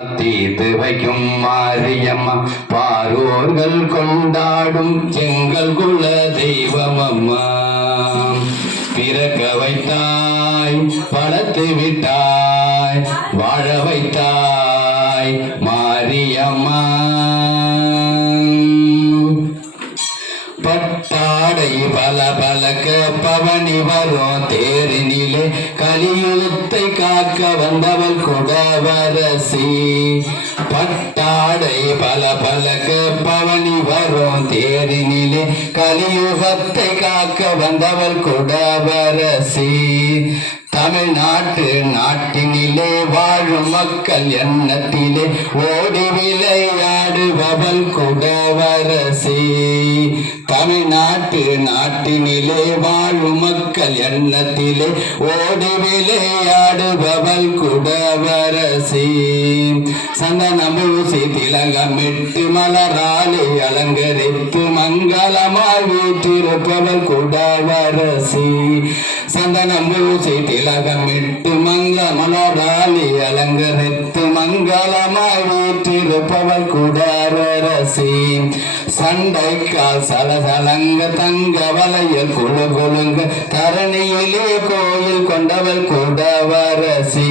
தீர்த்து வைக்கும் மாரியம்மா பாரோர்கள் கொண்டாடும் எங்கள் குல தெய்வம் அம்மா. பிறக்க வைத்தாய் பழத்து விட்டாய் வாழ வைத்தாய் மாரியம்மா. பட்டாடை பல பலக்க பவனி வரும் தேரினிலே கலியுகத்தை காக்க வந்தவள் குடவரசி. பட்டாடை பல பலக்க பவனி வரும் தேரினிலே கலியுகத்தை காக்க வந்தவள் குடவரசி. தமிழ்நாட்டு நாட்டினிலே வாழும் மக்கள் எண்ணத்திலே ஓடி விளையாடுபவள் குடவரசி. தமிழ்நாட்டு நாட்டினிலே வாழும் மக்கள் எண்ணத்திலே ஓடி விளையாடுபவள் குடவரசி. சந்தனம் பூசி திலகமிட்டு மலராலே அலங்கரித்து மங்களமாய் வீற்றிருப்பவள் குடவரசி. சந்தனம் பூசி திலகமிட்டு மலராலே அலங்கரித்து மங்களமாய் வீற்றிருப்பவள் குடவரசி. சண்டைக்கால் சலசலங்க தங்க வளையல் குழு குழுங்க தரணியிலே கோயில் கொண்டவள் குடவரசி.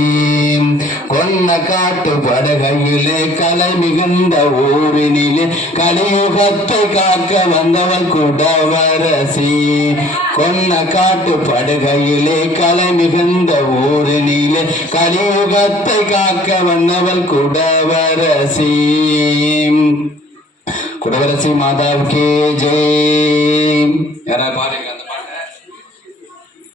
கொன்ன காட்டு படுகையிலே கலை மிகுந்த ஊரினிலே கலியுகத்தை காக்க வந்தவள் குடவரசி. கொன்ன காட்டு படுகையிலே கலை மிகுந்த ஊரினிலே கலியுகத்தை காக்க வந்தவள் குடவரசி. குடவரசி மாதாவுக்கு ஜெய். யாரா பாருங்க.